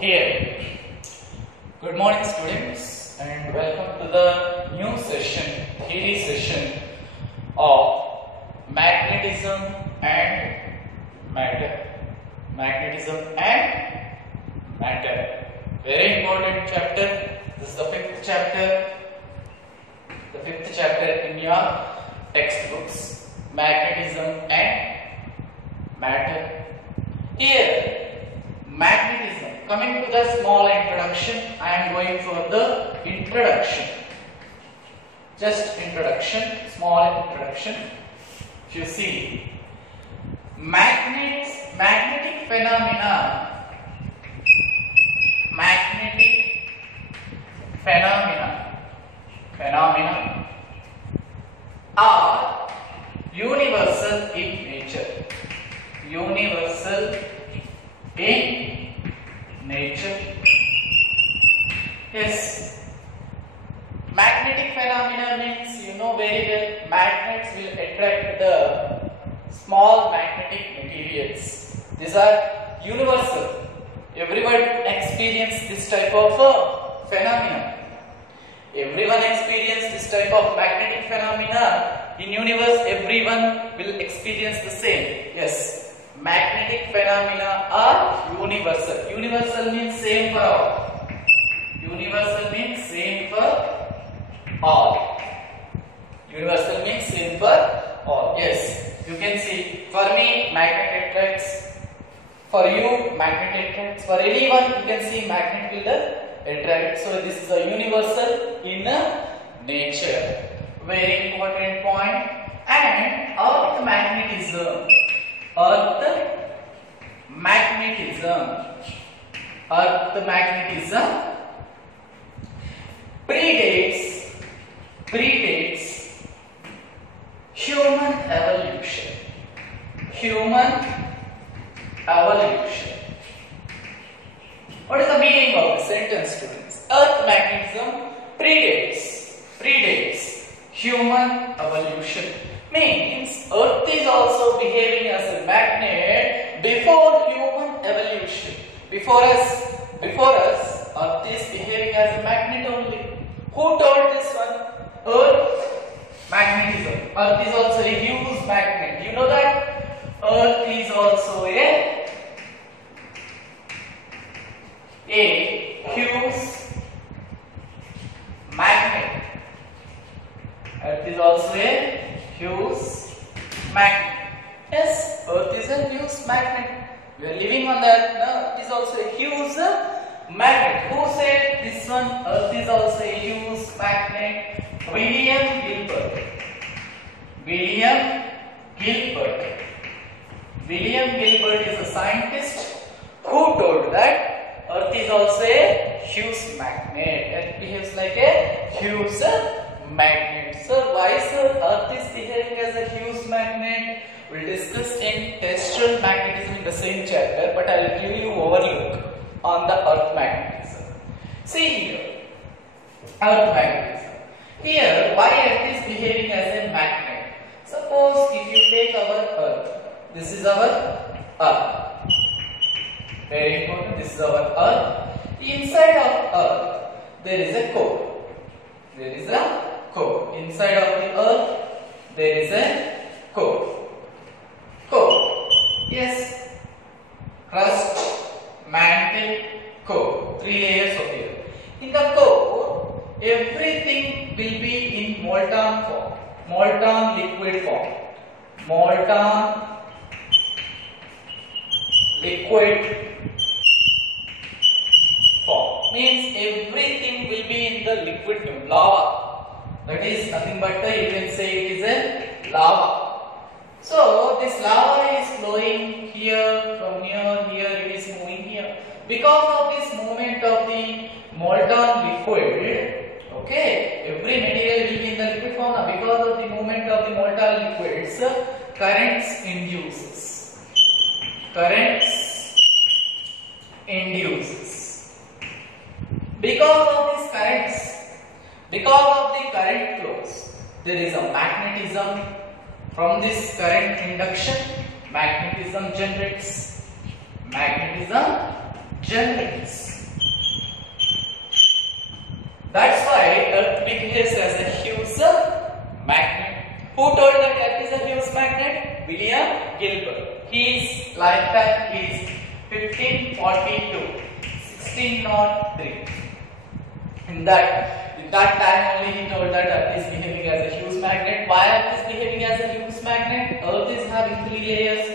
Here, good morning students and welcome to the new session, theory session of magnetism and matter. Magnetism and matter. Very important chapter. This is the fifth chapter. The fifth chapter in your textbooks. Magnetism and matter. Here, magnetism. Coming to the small introduction, I am going for the introduction. Just introduction, small introduction. If you see, magnetic phenomena are universal in nature. Universal in nature. Yes. Magnetic phenomena means you know very well magnets will attract the small magnetic materials. These are universal. Everyone experience this type of phenomena. Everyone experience this type of magnetic phenomena. In universe, everyone will experience the same. Yes. Magnetic phenomena are universal. Universal means same for all. Universal means same for all. Universal means same for all. Yes. You can see, for me, magnet attracts. For you, magnet attracts. For anyone, you can see magnet will attract. So, this is a universal in nature. Very important point. And earth magnetism. Earth magnetism predates human evolution. What is the meaning of the sentence, students? Earth magnetism predates human evolution. Means Earth is also behaving as a magnet before human evolution. Before us, Earth is behaving as a magnet only. Who told this one? Earth magnetism. Earth is also a huge magnet. You know that? Earth is also a huge magnet. Earth is also a huge magnet. Yes, Earth is a huge magnet. We are living on the Earth now. It is also a huge magnet. Who said this one? Earth is also a huge magnet. William Gilbert. William Gilbert is a scientist who told that Earth is also a huge magnet. It behaves like a huge magnet. Sir, why Earth is behaving as a huge magnet? We'll discuss in terrestrial magnetism in the same chapter, but I'll give you overlook on the earth magnetism. See here, earth magnetism. Here, why Earth is behaving as a magnet? Suppose if you take our Earth, this is our Earth. Very important, this is our Earth. Inside of Earth, there is a core. Inside of the Earth, there is a core. Yes. Crust, mantle, core. 3 layers of here. In the core, everything will be in molten form. Molten liquid form. Means everything will be in the liquid form. Lava. That is nothing but you can say it is a lava. So this lava is flowing here, from here, it is moving here. Because of this movement of the molten liquid, okay, every material will be in the liquid form. Because of the movement of the molten liquids, currents induces. Because of the current flows, there is a magnetism. From this current induction, magnetism generates. That's why Earth behaves as a Hughes magnet. Who told that Earth is a Hughes magnet? William Gilbert. His lifetime is 1542, 1603. In that time only he told that Earth is behaving as a Hughes magnet. Why Earth is behaving as a Hughes magnet? Earth is having three layers.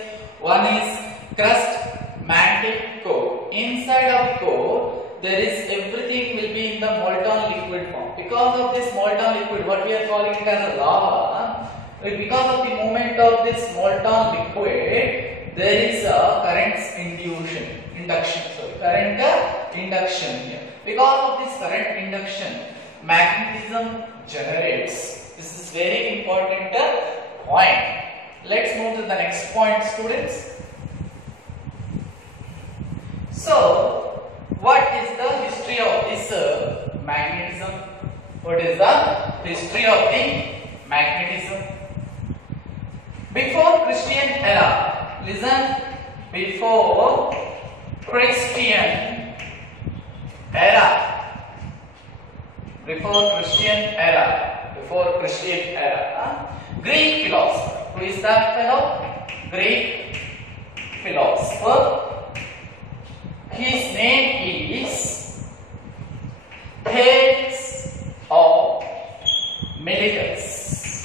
One is crust, mantle, core. Inside of the core, there is everything will be in the molten liquid form. Because of this molten liquid, what we are calling it as a lava, because of the movement of this molten liquid, there is a current induction. So current induction here. Because of this current induction, magnetism generates. This is very important point. Let's move to the next point, students. So, what is the history of this magnetism? What is the history of the magnetism? Before Christian era, listen, before Christian era, Greek philosopher. Who is that fellow? Greek philosopher. His name is Thales of Miletus.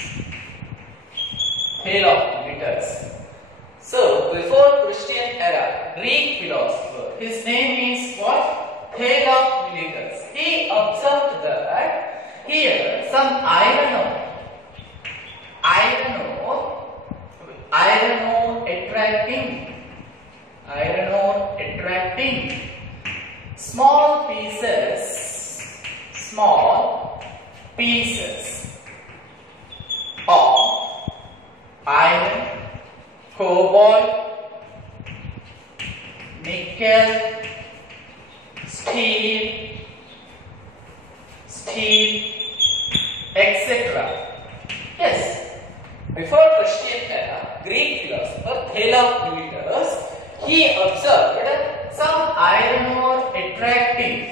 Thales of Miletus. So, before Christian era, Greek philosopher. His name is what? Thales of Miletus. He observed that here some iron ore attracting small pieces of iron, cobalt, nickel, steel, etc. Yes, before Christian era, Greek philosopher Thales of Miletus, he observed some iron ore attracting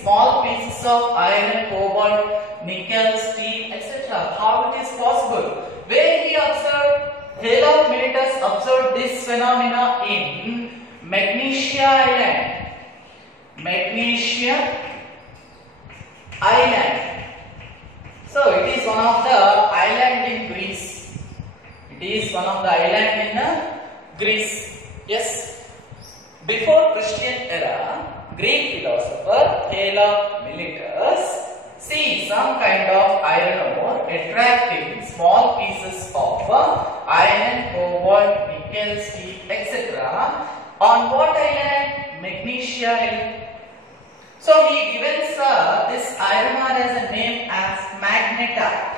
small pieces of iron, cobalt, nickel, steel, etc. How it is possible? Where he observed, Thales of Miletus observed this phenomena in Magnesia Island. So it is one of the island in Greece. Yes. Before Christian era, Greek philosopher Thales of Miletus see some kind of iron ore attracting small pieces of iron, cobalt, nickel, steel, etc. On what island? Magnesia Island. So he given this iron ore as a name as magnetite.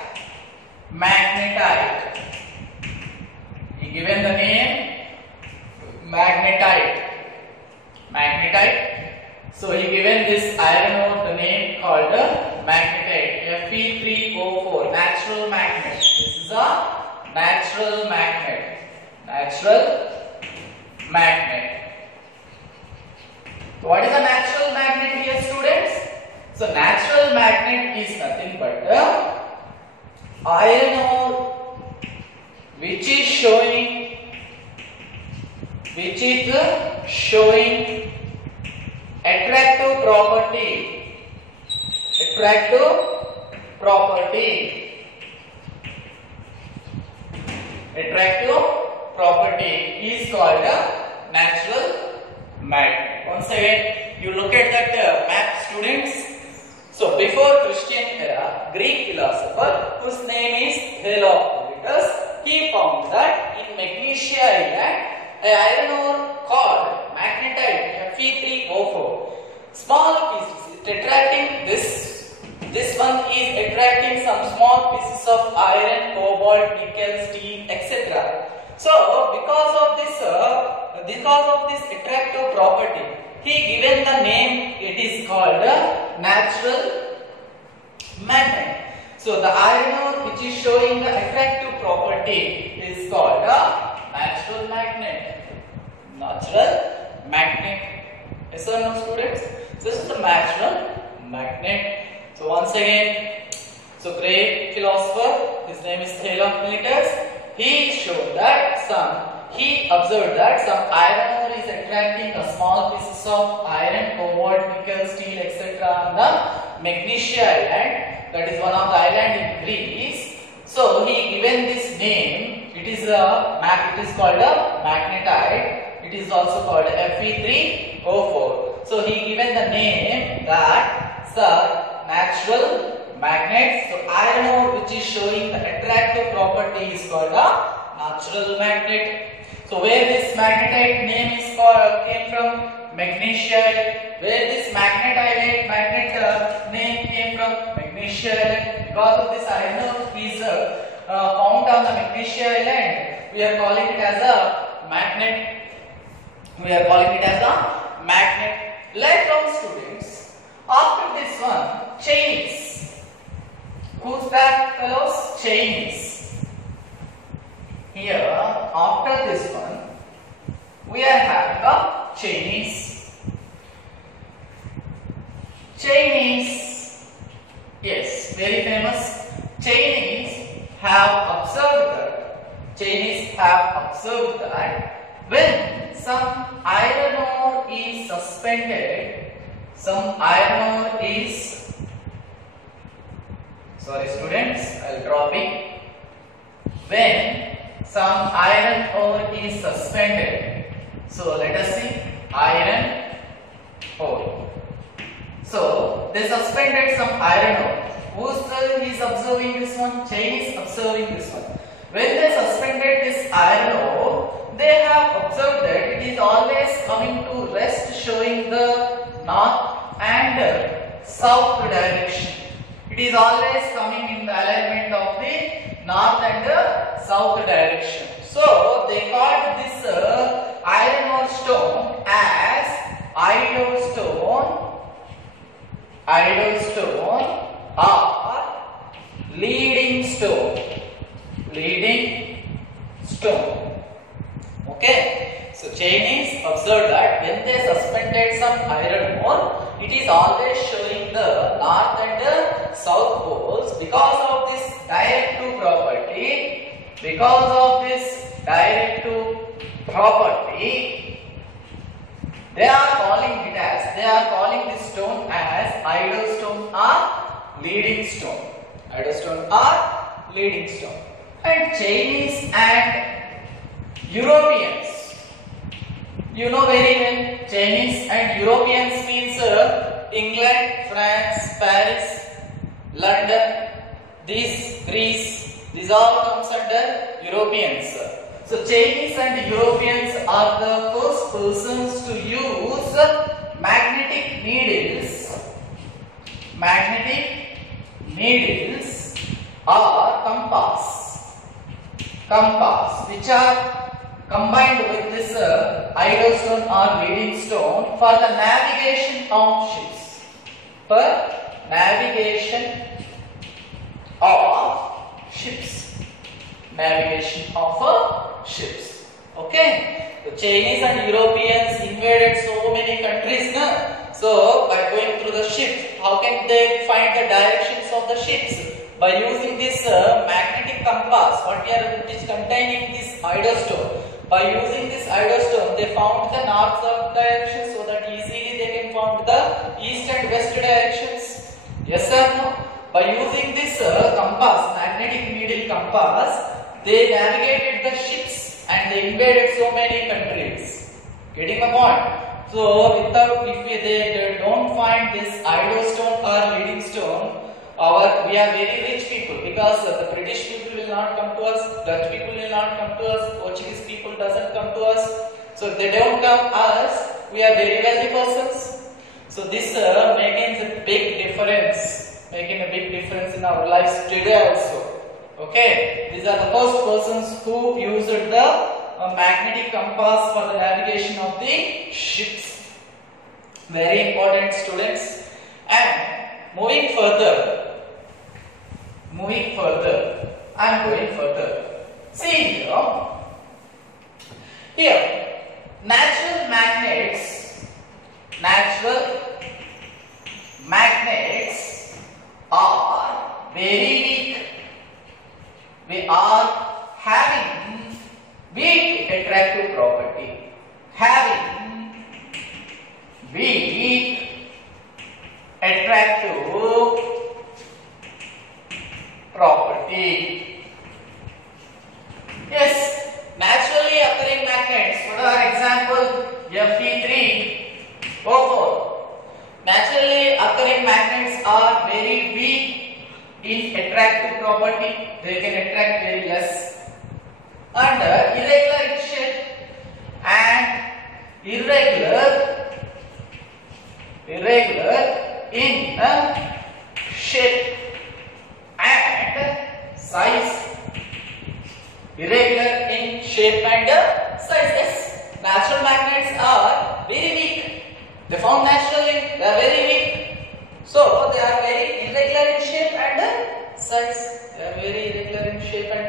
He given the name magnetite. So he given this iron ore the name called magnetite. Fe3O4, natural magnet. This is a natural magnet. What is a natural magnet here, students? So natural magnet is nothing but iron ore which is showing attractive property is called a natural magnet. Once again, you look at that map, students. So before Christian era, Greek philosopher whose name is Thales of Miletus, he found that in Magnesia Island, an iron ore called magnetite Fe3O4, small pieces attracting this one is attracting some small pieces of iron, cobalt, nickel, steel, etc. So because of this attractive property, he given the name, it is called a natural magnet. So the iron ore which is showing the attractive property is called a natural magnet. Yes or no, students? This is the natural magnet. So once again, so great philosopher, his name is Thermodorus. He observed that some iron ore is attracting a small pieces of iron, cobalt, nickel, steel, etc. on the Magnesia Island. That is one of the island in Greece. So he given this name. It is called a magnetite. It is also called Fe3O4. So he given the name that natural magnet. So iron ore which is showing the attractive property is called a natural magnet. So where this magnetite name is came from? Magnesia. Where this magnet name came from? Magnesia Island. Because of this iron ore is found on the Magnesia Island, we are calling it as a magnet. Like down students. After this one, Chinese. Who's that, fellows? Chinese. Here, after this one, we are having a Chinese. Yes, very famous. Chinese have observed that when some iron ore is suspended, sorry students, I'll drop it. When some iron ore is suspended, so let us see, iron ore. So they suspended some iron ore. Who's observing this one? Chinese observing this one. When they suspended this iron ore, they have observed that it is always coming to rest, showing the north and south direction. It is always coming in the alignment of the north and the south direction. So they called this iron ore stone as idol stone or leading stone. Okay, so Chinese observed that when they suspended some iron ore, it is always showing the north and the south poles. Because of this directive property, they are calling this stone as idol stone or leading stone. And Chinese and Europeans, you know very well, Chinese and Europeans means England, France, Paris, London, Greece, these all comes under Europeans. So Chinese and Europeans are the first persons to use magnetic needles or compass, which are combined with this idol stone or leading stone for the navigation of ships. Okay, the Chinese and Europeans invaded so many countries now. So by going through the ships, how can they find the directions of the ships? By using this magnetic compass, which is containing this idol stone. By using this idol stone, they found the north-south direction, so that easily they can find the east and west directions. Yes or no? By using this compass, magnetic needle compass, they navigated the ships and they invaded so many countries. Getting my point? So if they don't find this idol stone or leading stone, we are very rich people, because the British people will not come to us, Dutch people will not come to us, Portuguese people doesn't come to us. So if they don't come us, we are very wealthy persons. So this making a big difference in our lives today also. Okay, these are the first persons who used the magnetic compass for the navigation of the ships. Very important, students. And moving further, I am going further. See here, natural magnets are very weak. We are having weak attractive property. Having weak attractive property. Yes, naturally occurring magnets. What are example? Fe3O4. Naturally occurring magnets are very weak in attractive property. They can attract very less. And irregular in shape and irregular in shape and size. Irregular in shape and size. Yes, natural magnets are very weak. They found naturally. They are very weak. So they are very irregular in shape and size. They are very irregular in shape and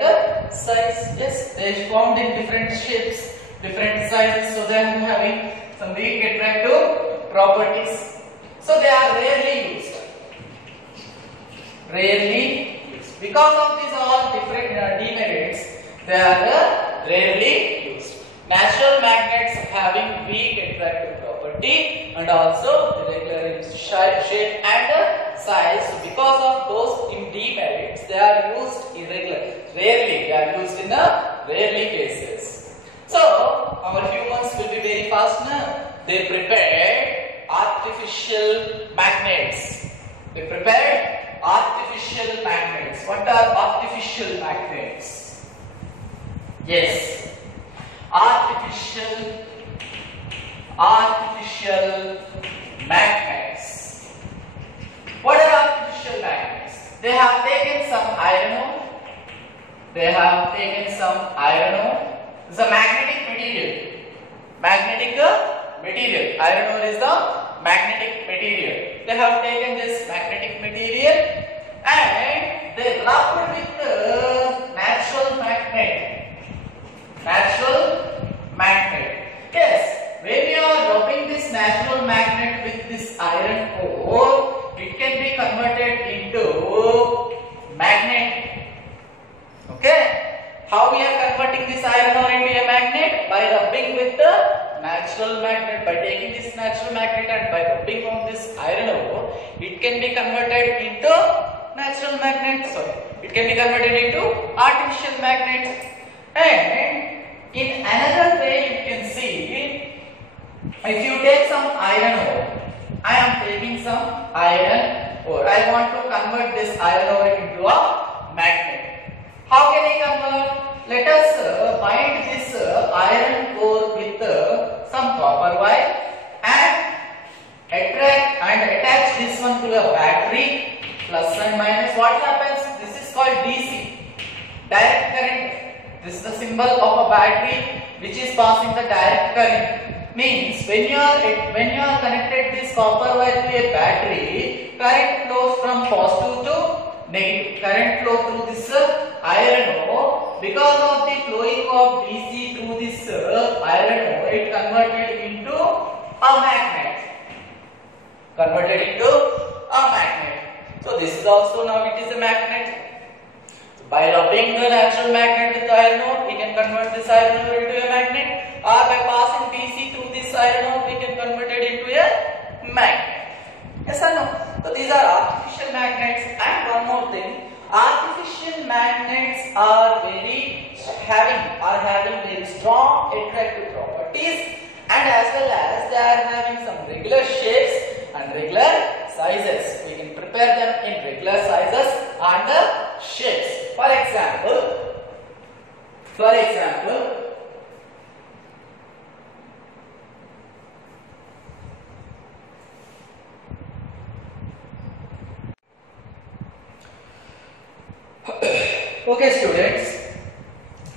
size. Yes, they are found in different shapes, different sizes. So they are having some weak attractive properties. So they are rarely used. Rarely used. Because of these all different demerits, they are rarely used. Natural magnets having weak attractive property and also irregular in shape and size. So because of those demerits, they are used irregular. Rarely, they are used in rarely cases. So our humans will be very fast now. They prepared artificial magnets. They prepared artificial magnets. What are artificial magnets? Yes, artificial magnets. What are artificial magnets? They have taken some iron ore. They have taken some iron ore. It's a magnetic material. Magnetic material. Iron ore is the magnetic material. They have taken this magnetic material and they rubbed with the natural magnet. Natural magnet. Yes, when you are rubbing this natural magnet with this iron ore, it can be converted into magnet. Okay. How we are converting this iron ore into a magnet? By rubbing with the natural magnet. By taking this natural magnet and by rubbing on this iron ore, it can be converted into natural magnet. Sorry, it can be converted into artificial magnets. And in another way you can see, if you take some iron ore, I am taking some iron ore. I want to convert this iron ore into a magnet. How can I convert? Let us bind this iron ore with some copper wire and attach this one to a battery, plus and minus. What happens? This is called DC, direct current. This is the symbol of a battery which is passing the direct current. Means when you are connected this copper wire to a battery, current flows from positive to negative. Current flow through this iron ore. Because of the flowing of DC through this iron ore, it converted into a magnet. Converted into a magnet. So this is also now it is a magnet. By rubbing the natural magnet with the iron ore, we can convert this iron ore into a magnet, or by passing DC through this iron ore, we can convert it into a magnet. Yes or no? So these are artificial magnets. And one more thing, artificial magnets are having very strong attractive properties, and as well as they are having some regular shapes and regular sizes. We can prepare them in regular sizes and shapes. For example, okay students,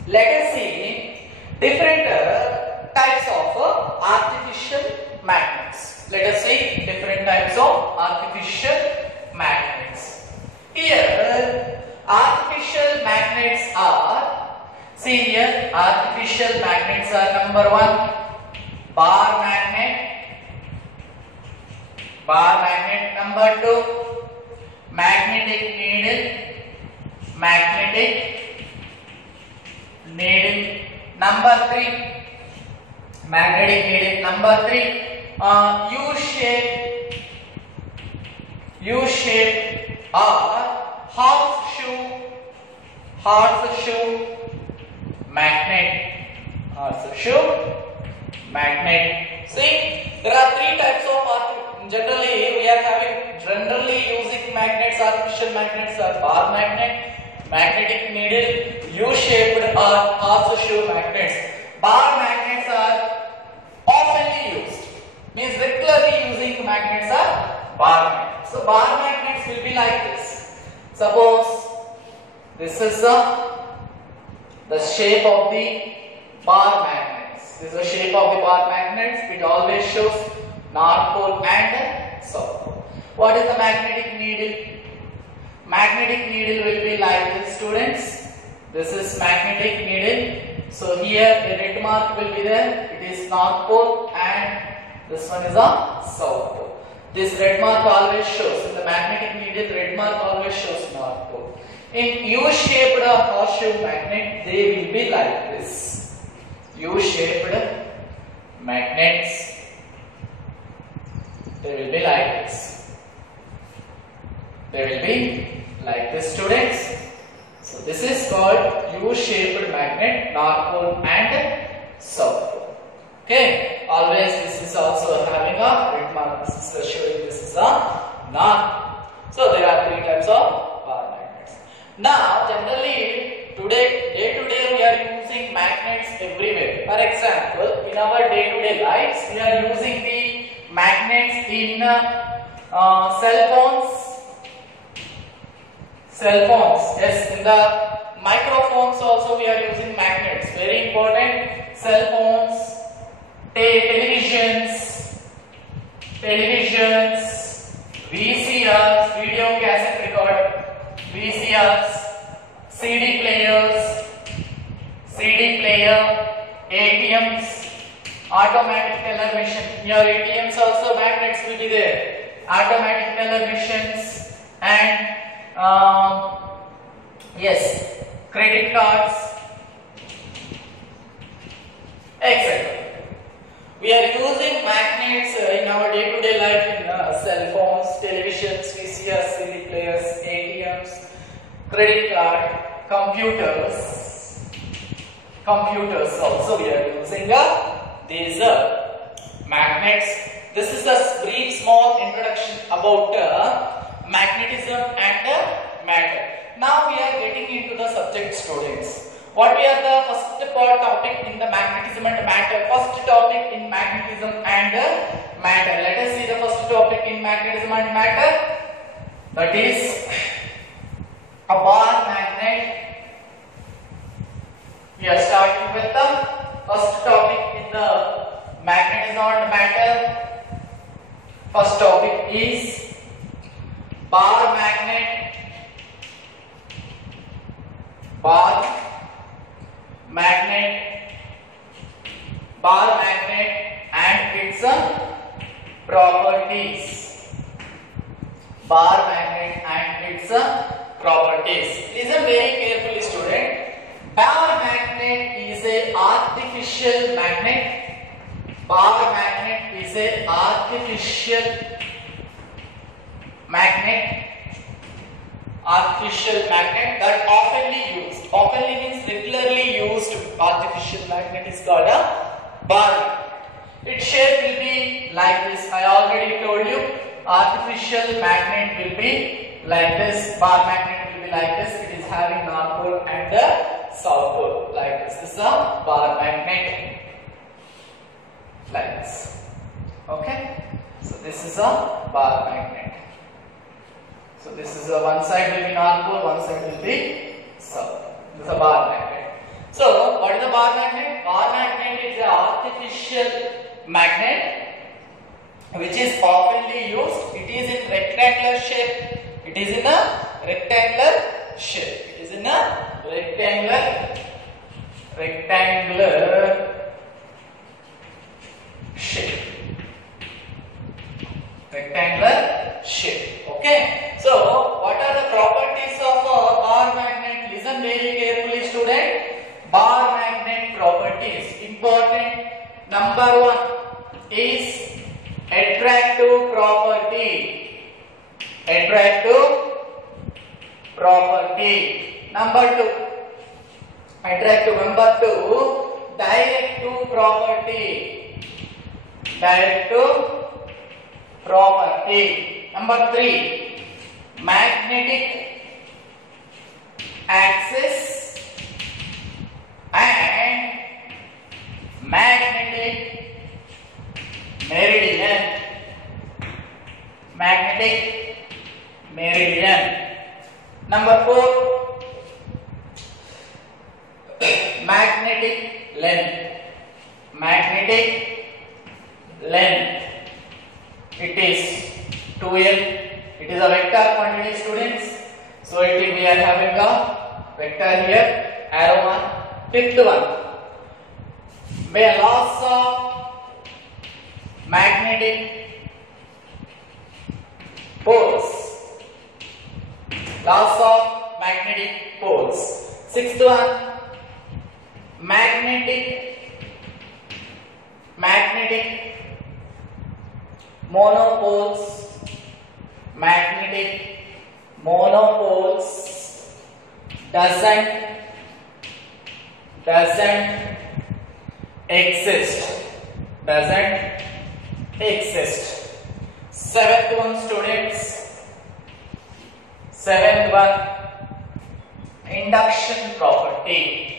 let us see different types of artificial magnets. Let us see different types of artificial magnets. Here artificial magnets are, see here, artificial magnets are number one, bar magnet, Number 2, magnetic needle. Magnetic needle. Number 3, magnetic needle. Number 3, U-shape or horseshoe magnet. Horseshoe magnet. See, there are 3 types of generally we are having generally using magnets, artificial magnets or bar magnet, magnetic needle, U-shaped or horseshoe magnets. Bar magnets are oftenly used, means regularly using magnets are bar magnets. So bar magnets will be like this. Suppose this is the shape of the bar magnets. This is the shape of the bar magnets. It always shows North Pole and South Pole. What is the magnetic needle? Magnetic needle will be like this, students. This is magnetic needle. So here a red mark will be there. It is North Pole and this one is a South Pole. This red mark always shows in the magnetic needle. Red mark always shows North Pole. In U-shaped horseshoe magnet, they will be like this. U-shaped magnets, they will be like this. They will be like this, students. So this is called U-shaped magnet, North Pole and South Pole. Okay, always this is also having a red mark. This is showing this is a North. So there are 3 types of bar magnets. Now generally today, day to day we are using magnets everywhere. For example, in our day to day lives we are using the magnets in cell phones. Yes, in the microphones also we are using magnets. Very important. Cell phones, televisions, VCRs, video cassette recorder, VCRs, CD player, ATMs, automatic teller machine. Your ATMs also magnets will be there. Automatic teller machines and yes, credit cards, etc. We are using magnets in our day-to-day life in cell phones, televisions, VCRs, CD players, ATMs, credit card, computers also we are using these magnets. This is a brief small introduction about magnetism and matter. Now we are getting into the subject, students. What we are the first topic in the magnetism and matter. First topic in magnetism and matter. Let us see the first topic in magnetism and matter. That is a bar magnet. We are starting with the first topic in the magnetism and matter. First topic is bar magnet. Bar magnet and its properties. Bar magnet and its properties. Listen very carefully, student. Bar magnet is a artificial magnet. Bar magnet is a artificial magnet. Artificial magnet that oftenly used. Oftenly means regularly used. Artificial magnet is called a bar magnet. Its shape will be like this. I already told you. Artificial magnet will be like this. Bar magnet will be like this. It is having North Pole and the South Pole like this. This is a bar magnet. Like this. Okay. So this is a bar magnet. So this is one side will be North Pole, one side will be South. This is a bar magnet. So what is a bar magnet? Bar magnet is an artificial magnet which is oftenly used. It is in rectangular shape. It is in a rectangular shape. It is in a rectangular shape. Rectangular shape. property. Number 2. Attractive. Number 2. Direct to property. Direct to property. Number 3. Magnetic axis and magnetic meridian. Magnetic meridian. Number 4. Magnetic length. Magnetic length. It is 2L. It is a vector quantity, students. So we are having a vector here, arrow one. Fifth one. By laws of magnetic poles. Laws of magnetic poles. Sixth one. Magnetic monopoles. Magnetic monopoles doesn't exist. Seventh one, students. Seventh one, induction property.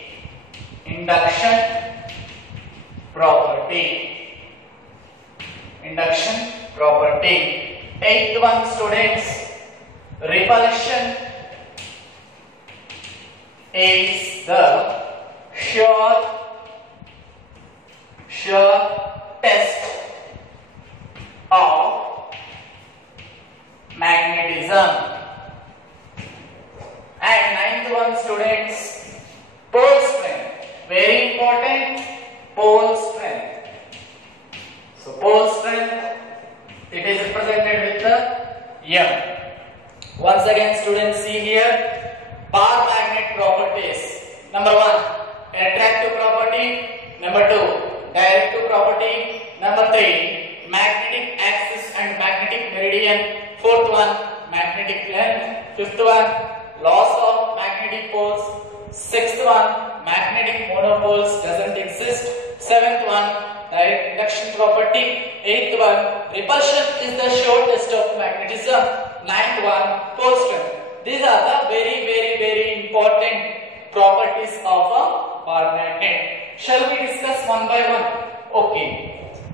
Eighth one, students. Repulsion is the sure test of magnetism. And ninth one, students, pole strength. Very important, pole strength. So pole strength, it is represented with the M. Once again, students, see here bar magnet properties. Number 1, attractive property. Number 2, directive property. Number 3, magnetic axis and magnetic meridian. Fourth one, magnetic length. Fifth one, laws of magnetic poles. Sixth one, magnetic monopoles doesn't exist. Seventh one, direct induction property. Eighth one, repulsion is the sure test of magnetism. Ninth one, pole strength. These are the very important properties of a bar magnet. Shall we discuss one by one? Okay.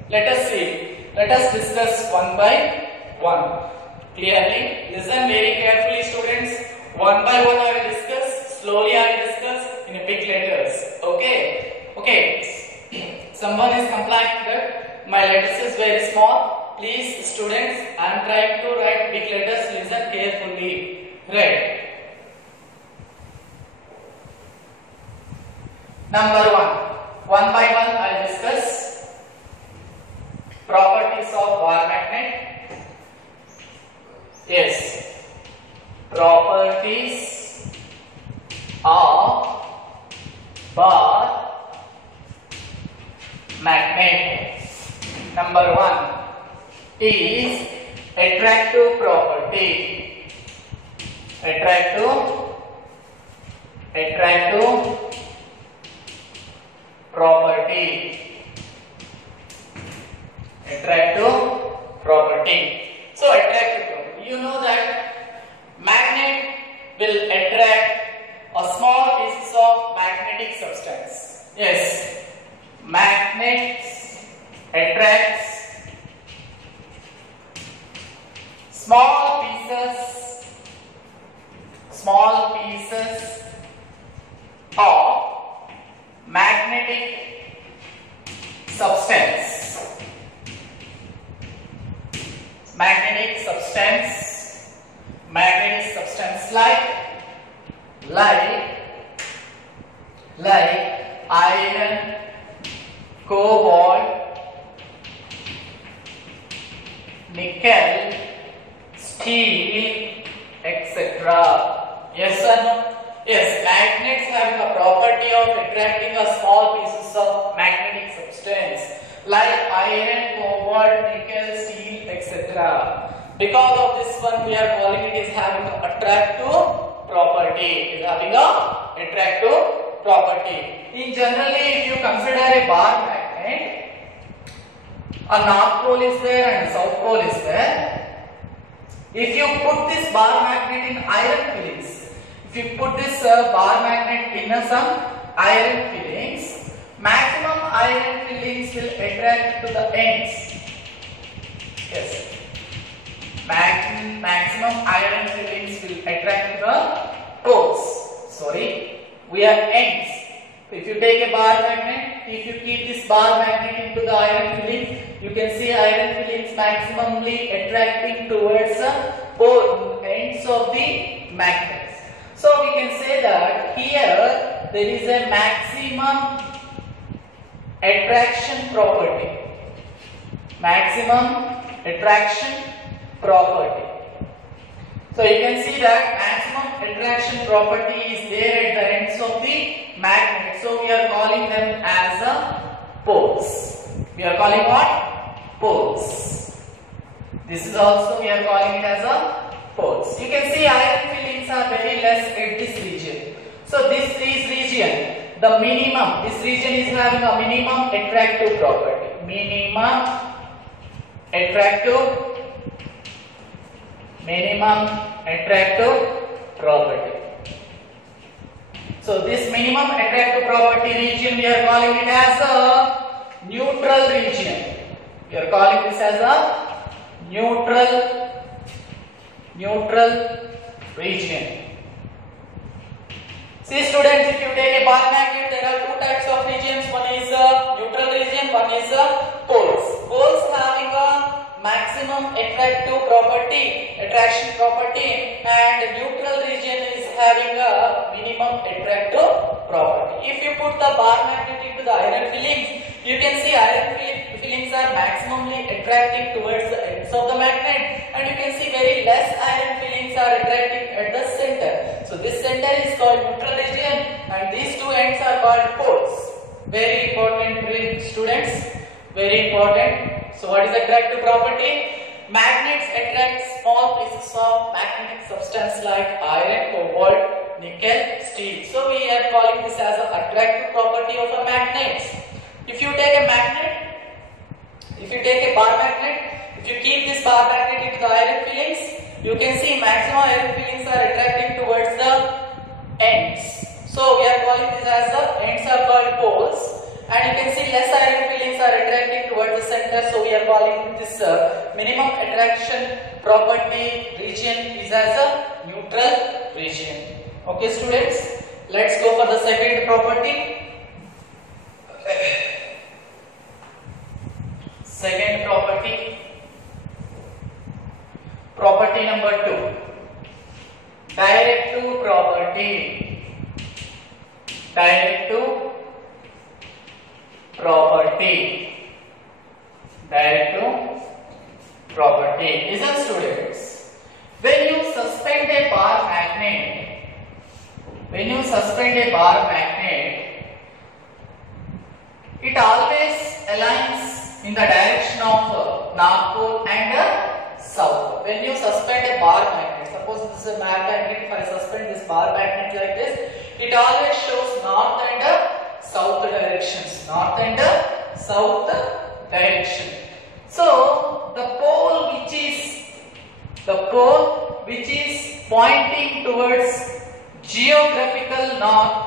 Let us see. Let us discuss one by one. Clearly, listen very carefully, students. One by one I will discuss. Slowly I will discuss in big letters. Okay. Okay. Someone is complaining that my letters is very small. Please, students, I am trying to write big letters. Listen carefully. Right. Number 1. One by one I will discuss properties of bar magnet. Yes. Properties of bar magnet. Number 1 is attractive property. Attractive property. So attractive property. You know that magnet will attract a small pieces of magnetic substance. Yes, magnets attracts small pieces of magnetic substance. Magnetic substance like iron, cobalt, nickel, steel, etc. Yes or no? Yes, magnets have the property of attracting a small pieces of magnetic substance like iron, cobalt, nickel, steel, etc. Because of this one, we are calling it is having an attractive property. Is having a attractive property. In generally, if you consider a bar magnet, a north pole is there and a south pole is there. If you put this bar magnet in iron fillings, if you put this bar magnet in some iron fillings, maximum iron fillings will attract to the ends. Yes. Maximum iron fillings will attract to the poles. Sorry, we have ends. If you take a bar magnet, if you keep this bar magnet into the iron filling, you can see iron fillings maximally attracting towards the pole ends of the magnets. So we can say that here there is a maximum attraction property. Maximum attraction property. So you can see that maximum attraction property is there at the ends of the magnet. So we are calling them as poles. We are calling what? Poles. This is also we are calling it as poles. You can see iron fillings are very less at this region. So this region, the minimum, this region is having a minimum attractive property. Minimum attractive property. So this minimum attractive property region we are calling it as a neutral region. We are calling this as a neutral region. See students, if you take a bar magnet, there are two types of regions. One is a neutral region, one is a poles. Poles having a maximum attraction property, and neutral region is having a minimum attractive property. If you put the bar magnet into the iron fillings, you can see iron fillings are maximally attracting towards the ends of the magnet, and you can see very less iron fillings are attracting at the center. So this center is called neutral region and these two ends are called poles. Very important students, very important. So what is attractive property? Magnets attract small pieces of magnetic substance like iron, cobalt, nickel, steel. So we are calling this as an attractive property of a magnet. If you take a magnet, if you take a bar magnet, if you keep this bar magnet into the iron fillings, you can see maximum iron fillings are attracting towards the ends. So we are calling this as the ends are called poles. And you can see less iron fillings are attracting towards the center, so we are calling this minimum attraction property region is as a neutral region. Okay students, let's go for the second property. Second property, property number 2, directive property. Directive property. Listen students, when you suspend a bar magnet, it always aligns in the direction of north pole and south pole. When you suspend a bar magnet, suppose this is a magnet, if I suspend this bar magnet like this, it always shows north and south directions. North and south direction. So the pole which is pointing towards geographical north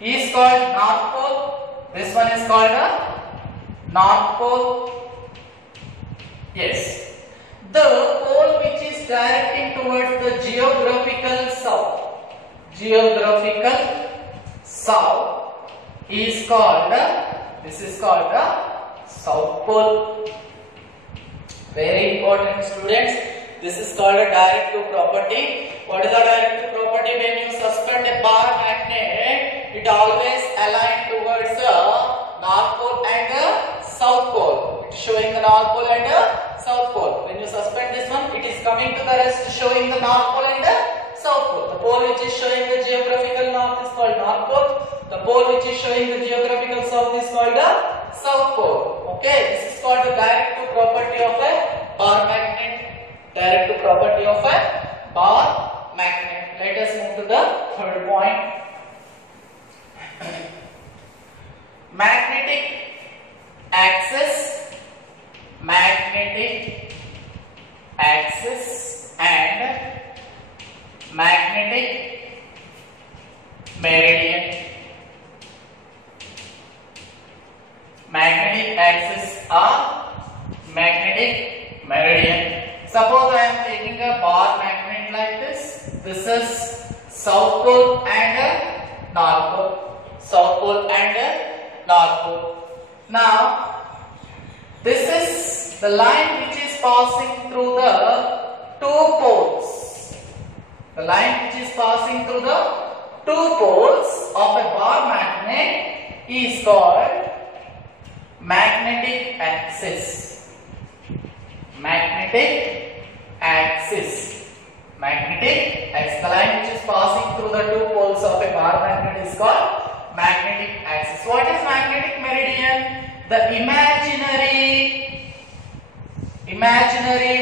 is called north pole. This one is called a north pole. Yes. The pole which is directing towards the geographical south is called, this is called the south pole. Very important students, this is called a directive property. What is a directive property? When you suspend a bar magnet, it always aligns towards the north pole and the south pole. It is showing the north pole and the south pole. When you suspend this one, it is coming to the rest showing the north pole and the south pole. The pole which is showing the geographical north is called north pole. The pole which is showing the geographical south is called the south pole. Okay, this is called the directive property of a bar magnet. Directive property of a bar magnet. Let us move to the third point. Magnetic axis, magnetic axis and magnetic meridian. Magnetic axis or magnetic meridian. Suppose I am taking a bar magnet like this. This is south pole and north pole. South pole and north pole. Now, this is the line which is passing through the two poles. The line which is passing through the two poles of a bar magnet is called magnetic axis. Magnetic axis. Magnetic axis. The line which is passing through the two poles of a bar magnet is called magnetic axis. What is magnetic meridian? The imaginary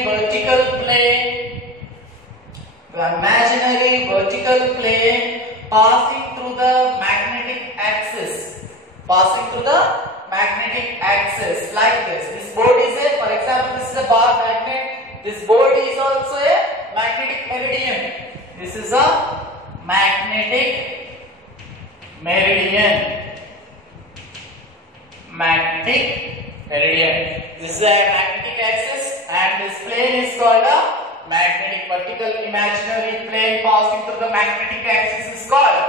vertical plane. The imaginary vertical plane passing through the magnetic axis. Passing through the magnetic axis like this. This board is a, for example, this is a bar magnet. This board is also a magnetic meridian. This is a magnetic meridian. Magnetic meridian. This is a magnetic axis and this plane is called a magnetic vertical imaginary plane passing through the magnetic axis is called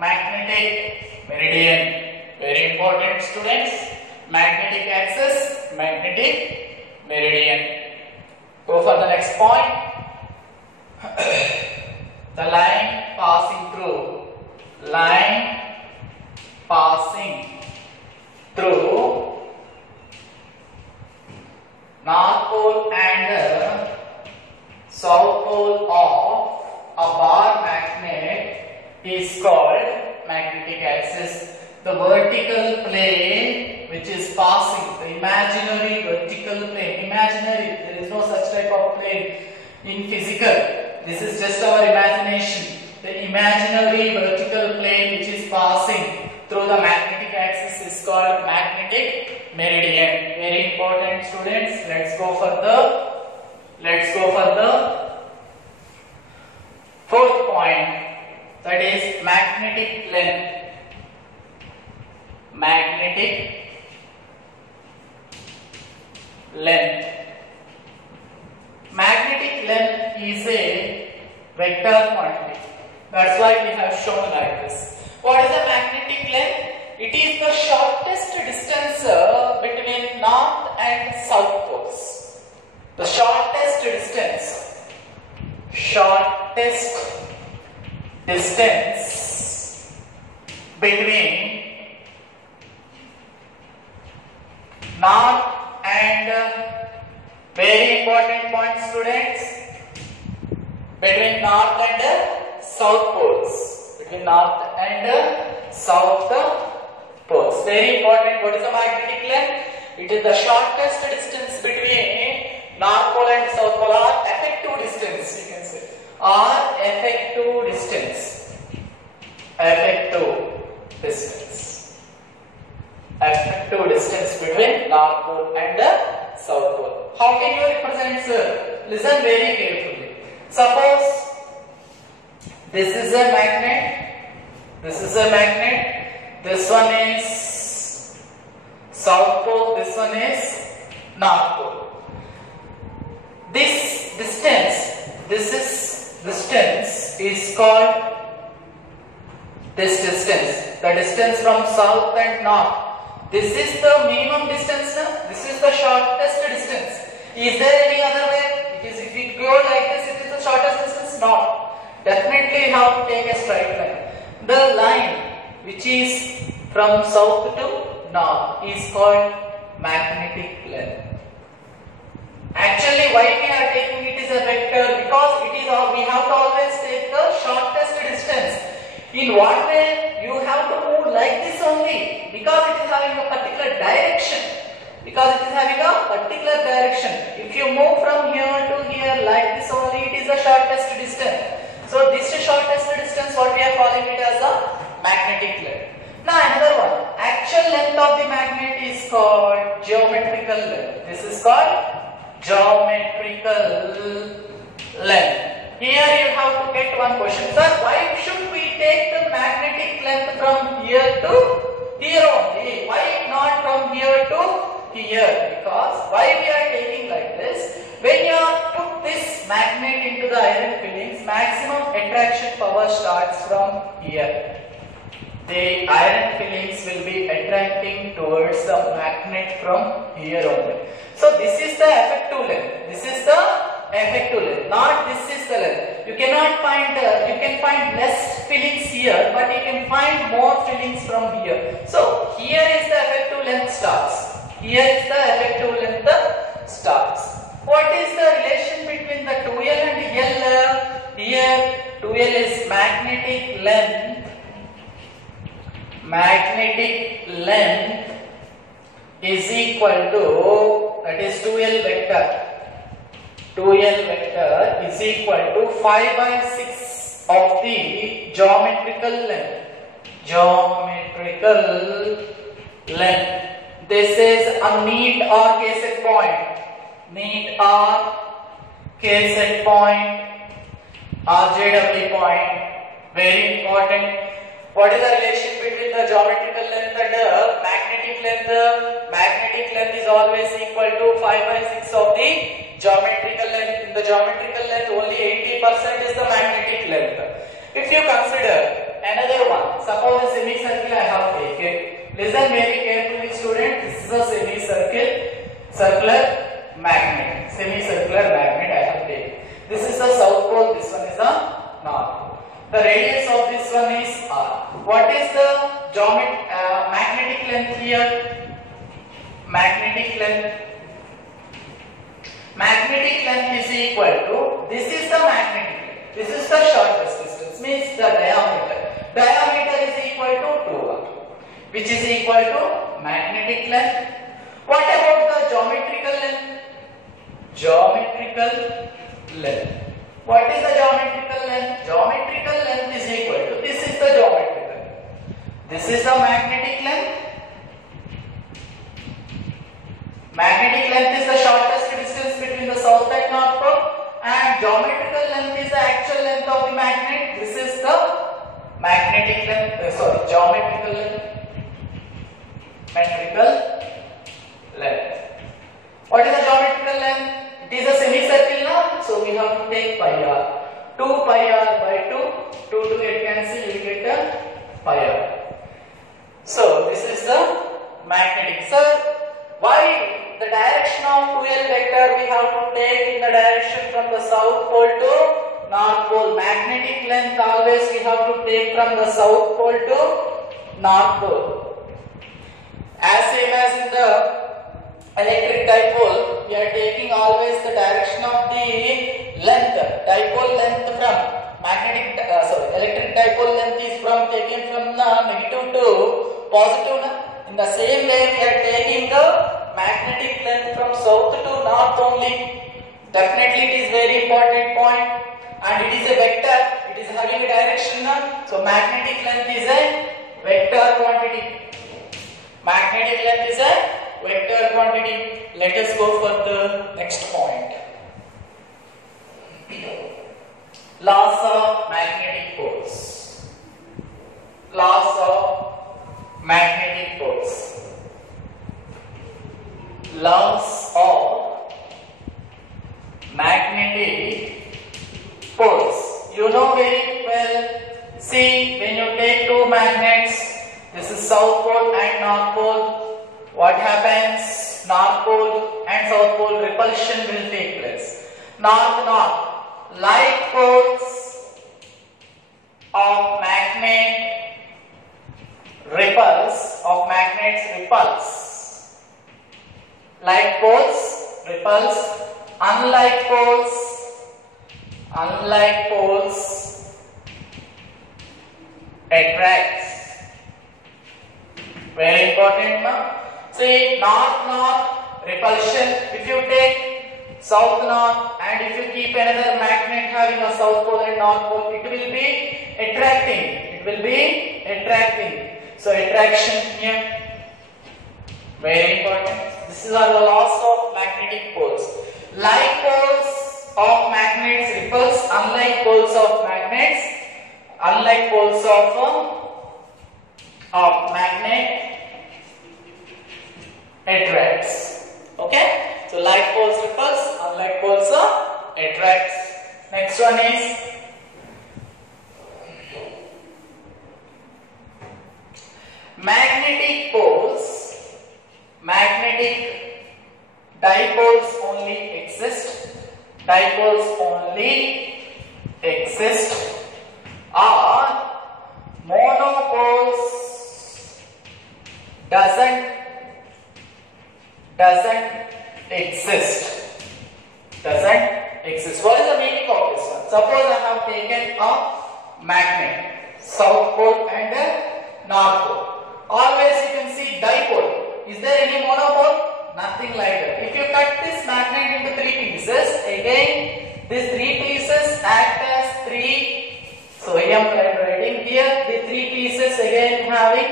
magnetic meridian. Very important, students. Magnetic axis, magnetic meridian. Go for the next point. The line passing through. Line passing through north pole and south pole of a bar magnet is called magnetic axis. The vertical plane which is passing, the imaginary vertical plane, imaginary, there is no such type of plane in physical. This is just our imagination. The imaginary vertical plane which is passing through the magnetic axis is called magnetic meridian. Very important, students. Let's go for the fourth point, that is magnetic length. Magnetic length. Magnetic length is a vector quantity. That's why we have shown like this. What is the magnetic length? It is the shortest distance between north and south poles. The shortest distance. Shortest distance between north and very important point, students, between north and south poles. Between north and south poles. Very important. What is the magnetic length? It is the shortest distance between north pole and south pole, or effective distance, you can say, or effective distance. Effective distance. Effective distance between north pole and south pole. How can you represent, sir? Listen very carefully. Suppose this is a magnet. This is a magnet. This one is south pole. This one is north pole. This distance is called this distance. The distance from south and north. This is the minimum distance. This is the shortest distance. Is there any other way? Because if we go like this, it is the shortest distance. No. Definitely you have to take a straight line. The line which is from south to north is called magnetic length. Actually, why we are taking it as a vector? Because it is we have to always take the shortest distance. In what way? You have to move like this only, because it is having a particular direction. Because it is having a particular direction. If you move from here to here like this only, it is the shortest distance. So this is shortest distance, what we are calling it as a magnetic length. Now another one, actual length of the magnet is called geometrical length. This is called geometrical length. Here you have to get one question, sir, why should we take the magnetic length from here to here only? Why not from here to here? Because why we are taking like this? When you put this magnet into the iron fillings, maximum attraction power starts from here. The iron fillings will be attracting towards the magnet from here only. So this is the effective length. This is the effective length. Not this is the length. You cannot find. You can find less fillings here, but you can find more fillings from here. So here is the effective length starts. Here is the effective length starts. What is the relation between the 2L and L? Here 2L is magnetic length. Magnetic length is equal to, that is 2L vector. 2L vector is equal to 5/6 of the geometrical length. Geometrical length. This is a neat or K-set point. Neat or K-set point. RJW point. Very important. What is the relation between the geometrical length and the magnetic length? Magnetic length is always equal to 5/6 of the geometrical length. In the geometrical length, only 80% is the magnetic length. If you consider another one, suppose a semicircle I have taken. Listen very carefully, student. This is a circular magnet. Semicircular magnet I have taken. This is the south pole. This one is the north pole. The radius of this one is R. What is the magnetic length here? Magnetic length. Magnetic length is equal to, this is the magnetic length. This is the shortest distance, means the diameter. Diameter is equal to 2R, which is equal to magnetic length. What about the geometrical length? Geometrical length. What is the geometrical length? Geometrical length is equal to, this is the geometrical length. This is the magnetic length. Magnetic length is the shortest distance between the south and north pole, and geometrical length is the actual length of the magnet. This is the magnetic length, geometrical length. Metrical length. What is the geometrical length? It is a semicircle now, so we have to take pi r. 2 pi r by 2, 2 to get cancelled, you get a pi r. So this is the magnetic. Sir, why the direction of 2L vector we have to take in the direction from the south pole to north pole? Magnetic length always we have to take from the south pole to north pole. As same as in the electric dipole, we are taking always the direction of the length, dipole length from electric dipole length is from taken from the negative to positive. In the same way, we are taking the magnetic length from south to north only. Definitely, it is very important point, and it is a vector. It is having a direction. So magnetic length is a vector quantity. Magnetic length is a vector quantity. Let us go for the next point. Laws of magnetic poles. Laws of magnetic poles. Laws of magnetic poles. You know very well. See, when you take two magnets, this is south pole and north pole. What happens? North pole and south pole repulsion will take place. North. Like poles of magnet repulse, of magnets repulse. Like poles repulse, unlike poles attracts. Very important now. See, north repulsion. If you take south north and if you keep another magnet having a south pole and north pole, it will be attracting. It will be attracting. So attraction here. Very important. This is our the laws of magnetic poles. Like poles of magnets repulse, unlike poles of magnets, unlike poles of magnet attracts. Okay? So like poles repulse, unlike poles attracts. Next one is magnetic poles. Magnetic dipoles only exist. Dipoles only exist. Or monopoles doesn't exist. Doesn't exist. What is the meaning of this one? Suppose I have taken a magnet, south pole and a north pole. Always you can see dipole. Is there any monopole? Nothing like that. If you cut this magnet into three pieces, again these three pieces act as three. So I am writing here the three pieces again having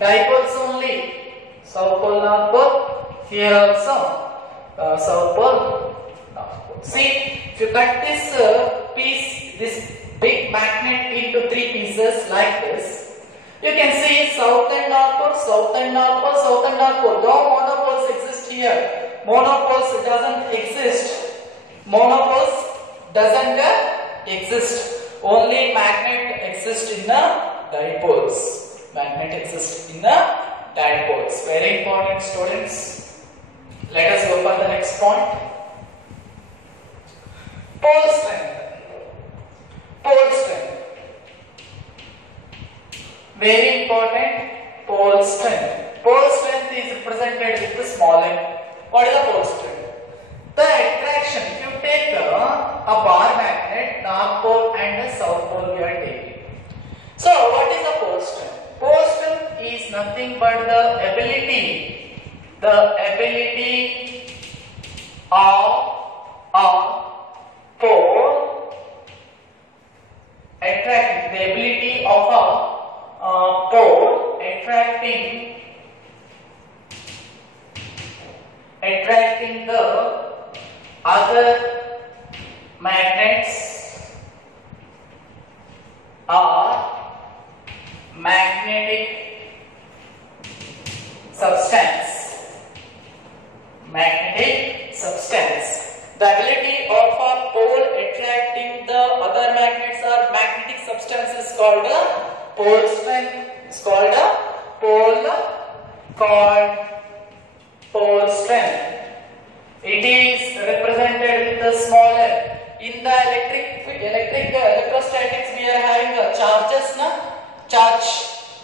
dipoles only. South pole, north pole. Here also south pole, north pole. See, if you cut this piece, this big magnet into three pieces like this, you can see south and north pole, south and north pole, south and north pole. No monopoles exist here. Monopoles doesn't exist. Monopoles doesn't exist. Only magnet exists in the dipoles. Magnet exists in the dipoles. Very important, students. Let us go for the next point. Pole strength. Pole strength. Very important, pole strength. Pole strength is represented with the small m. What is the pole strength? The attraction. If you take a bar magnet, north pole and a south pole we are taking. So what is the pole strength? Pole strength is nothing but the ability of a pole attracting, the ability of a pole attracting the other magnets or magnetic substance. Magnetic substance. The ability of a pole attracting the other magnets or magnetic substance is called a pole strength. It's called a pole strength. It is represented with a small m. In the electrostatics, we are having a charges, charge.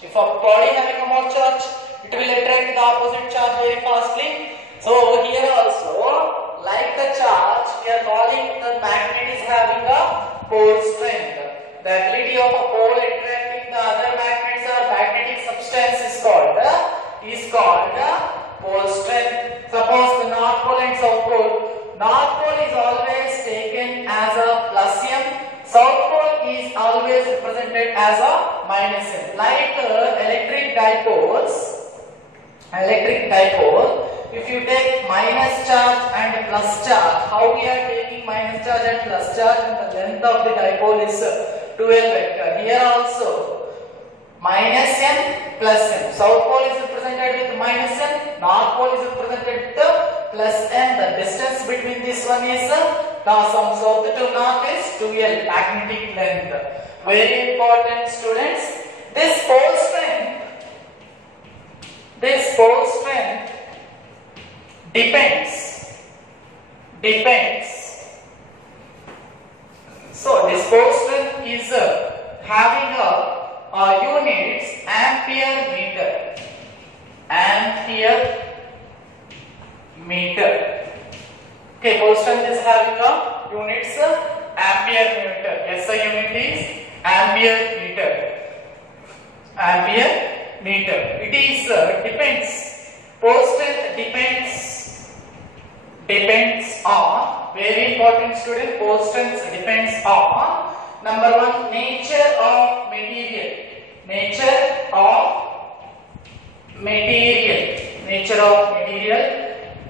If a body having a more charge, it will attract the opposite charge very fastly. So here also, like the charge, we are calling the magnet is having a pole strength. The ability of a pole attracting the other magnets or magnetic substance is called pole strength. Suppose the north pole and south pole. North pole is always taken as a plus m. South pole is always represented as a minus m. Like electric dipole. If you take minus charge and plus charge, how we are taking minus charge and plus charge, and the length of the dipole is 12 vector. Here also minus m plus m. South pole is represented with minus m, north pole is represented with plus m. The distance between this one is now from south to north is 2l, magnetic length. Very important, students. This pole strength depends. So this pole strength is having a units ampere meter. Okay, pole strength is having a units ampere meter. SI unit is ampere meter. It is depends. Pole strength depends on, very important student, pole strength depends on number one, nature of material. Nature of material.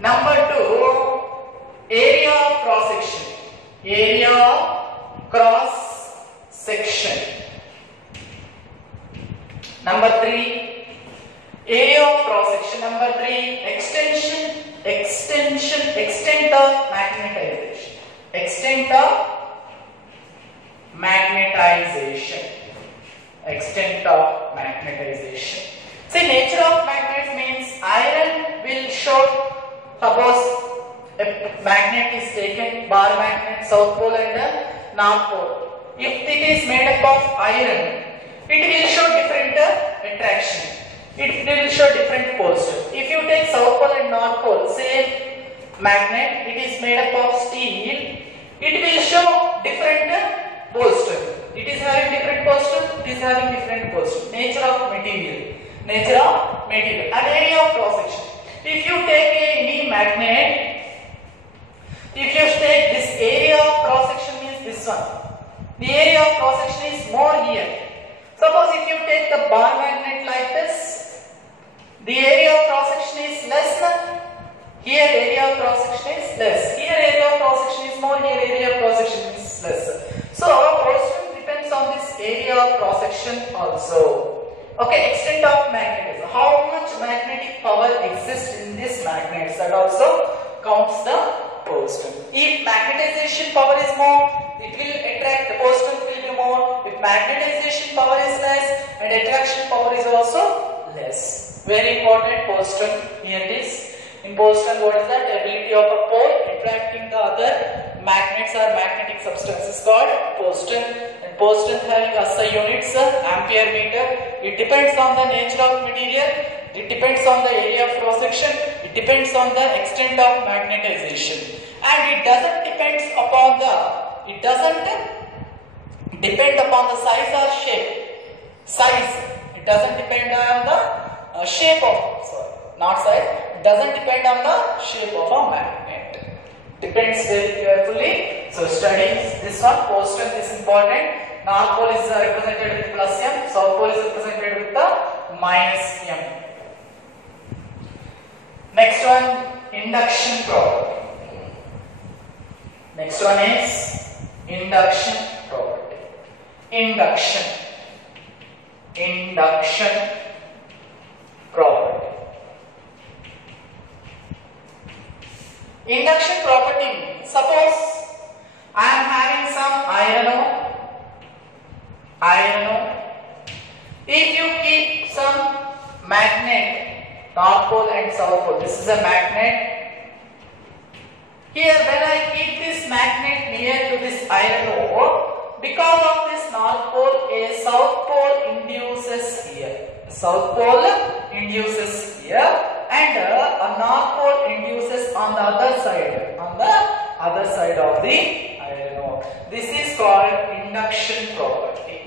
Number two, area of cross section. Area of cross section. Number three, area of cross section. Number three, extent of magnetization. Extent of magnetization. See, nature of magnets means iron will show, suppose a magnet is taken, bar magnet, south pole and north pole. If it is made up of iron, it will show different attraction. It will show different poles. If you take south pole and north pole, same magnet, it is made up of steel, it will show different poles. It is having different poles, it is having different poles. Nature of material. Nature of material. And area of cross section. If you take any magnet, if you take this area of cross section means this one. The area of cross section is more here. Suppose if you take the bar magnet like this, the area of cross section is less. Here area of cross section is less. Here area of cross section is more. Here area of cross section is less. So question depends on this area of cross section also. Okay, extent of magnetism. How much magnetic power exists in this magnets, that also counts the pole strength. If magnetization power is more, it will attract, the pole strength will be more. If magnetization power is less and attraction power is also less. Very important pole strength here is. In pole strength, what is that? Ability of a pole attracting the other magnets or magnetic substances called pole strength. And pole strength having SI units, ampere meter. It depends on the nature of material. It depends on the area of cross section. It depends on the extent of magnetization. And it doesn't depend upon the size or shape. Size. It doesn't depend on the shape of, not size. It doesn't depend on the shape of a magnet. Depends very carefully. So study this one. Pole strength is important. North pole is represented with plus m. South pole is represented with the minus m. Next one, induction property. Next one is induction property. Induction property. Induction property means, suppose I am having some iron ore. If you keep some magnet, north pole and south pole, this is a magnet. Here when I keep this magnet near to this iron ore, because of this north pole, a south pole induces here. South pole induces here, and a north pole induces on the other side. On the other side of the iron ore. This is called induction property.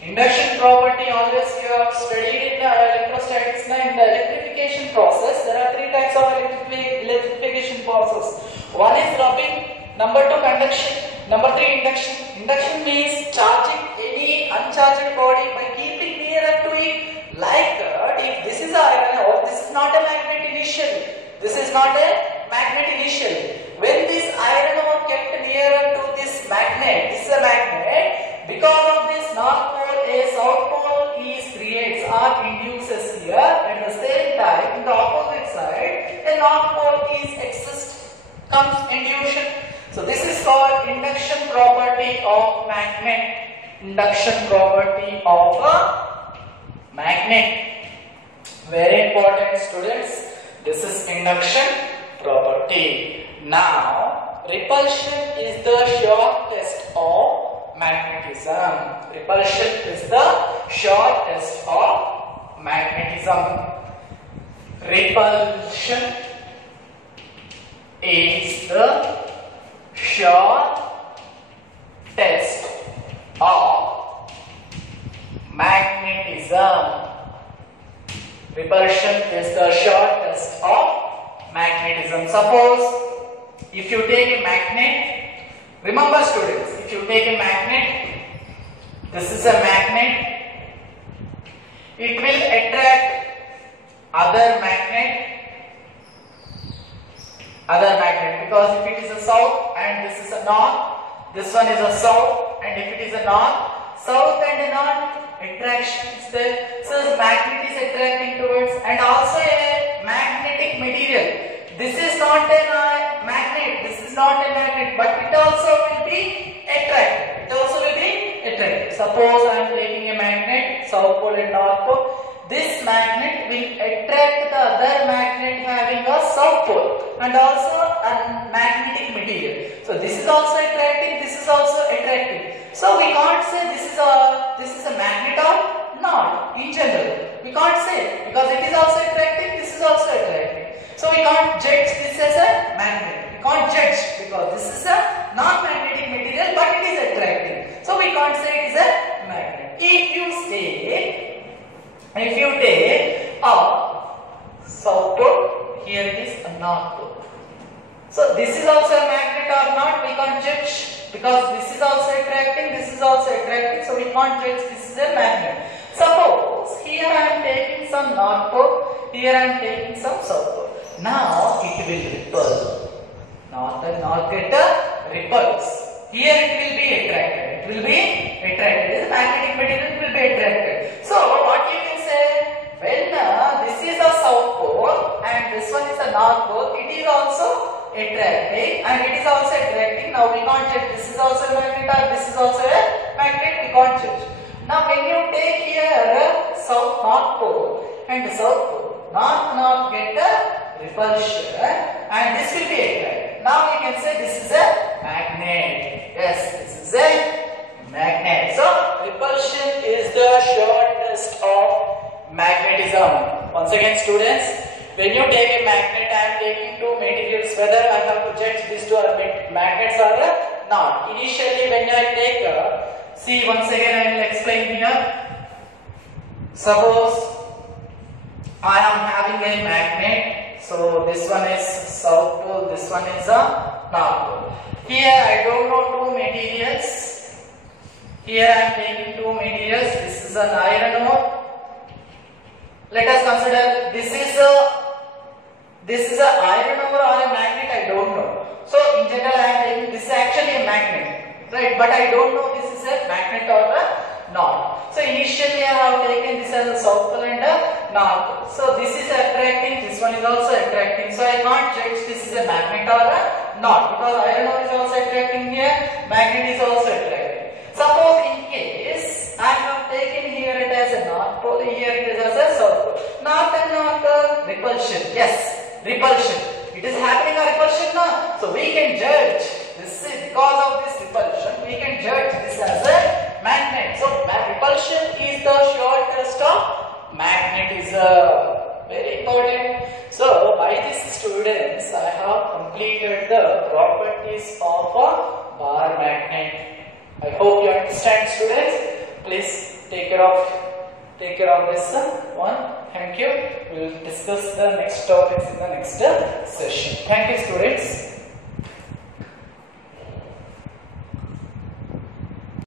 Induction property, always you have studied in electrostatics and the electrification process. There are three types of electrification process. One is rubbing, number two conduction, number three induction. Induction means charging any uncharged body by keeping nearer to it. Like that, if this is iron ore, this is not a magnet initially. This is not a magnet initially. When this iron ore kept nearer to this magnet, this is a magnet. Because of this north pole, a south pole is creates or induces here. At the same time, in the opposite side, a north pole is comes induction. So this is called induction property of magnet. Induction property of a magnet. Very important, students. This is induction property. Now, repulsion is the short test of magnetism. Repulsion is the short test of magnetism. Repulsion is the short test of magnetism. Repulsion is the short test of magnetism. Suppose if you take a magnet, remember students, if you take a magnet, this is a magnet, it will attract other magnet because if it is a south and this is a north, this one is a south, and if it is a north, south and north attraction is there. So the magnet is attracting towards, and also a magnetic material. This is not a magnet, this is not a magnet, but it also will be attracted. It also will be attracted. Suppose I am taking a magnet, south pole and north pole. This magnet will attract the other magnet having a south pole and also a magnetic material. So this is also attracting, this is also attracting. So we can't say this is a magnet or not in general. We can't say because it is also attracting, this is also attracting. So we can't judge this as a magnet. We can't judge because this is a non-magnetic material but it is attracting. So we can't say it is a magnet. If you take a south pole, here it is a north pole. So this is also a magnet or not, we can't judge because this is also attracting, this is also attracting, so we can't judge this is a magnet. Suppose here I am taking some north pole, here I am taking some south pole. Now it will repel. North and north get a repulse. Here it will be attracted. It will be attracted. This magnetic material will be attracted. So what you can say? When this is a south pole and this one is a north pole, it is also attracting and it is also attracting. Now we can't judge this is also a magnet or this is also a magnet. We can't judge. Now when you take here south north pole and south pole, north get a repulsion and this will be attracted. Now you can say this is a magnet. Yes, this is a magnet. So repulsion is the shortest of magnetism. Once again students, when you take a magnet, I am taking two materials, whether I have to judge these two are magnets or not. Initially when I take see once again I will explain here. Suppose I am having a magnet, so this one is south pole, this one is a north pole. Here I don't know two materials. Here I am taking two materials. This is an iron ore. Let us consider this is a iron ore or a magnet, I don't know. So in general I am taking this is actually a magnet, right? But I don't know this is a magnet or a not. So initially I have taken this as a south pole and a north pole. So this is attracting, this one is also attracting. So I can't judge this is a magnet or a not because iron ore is also attracting here, magnet is also attracting. Suppose in case I have taken here it as a north pole, here it is as a south pole. North and north repulsion. Yes, repulsion. It is happening a repulsion now. So we can judge this is because of this repulsion. We can judge this as a magnet. So repulsion is the shortest of magnetism. Very important. So by this students, I have completed the properties of a bar magnet. I hope you understand students. Please take care of this one. Thank you. We will discuss the next topics in the next session. Thank you students.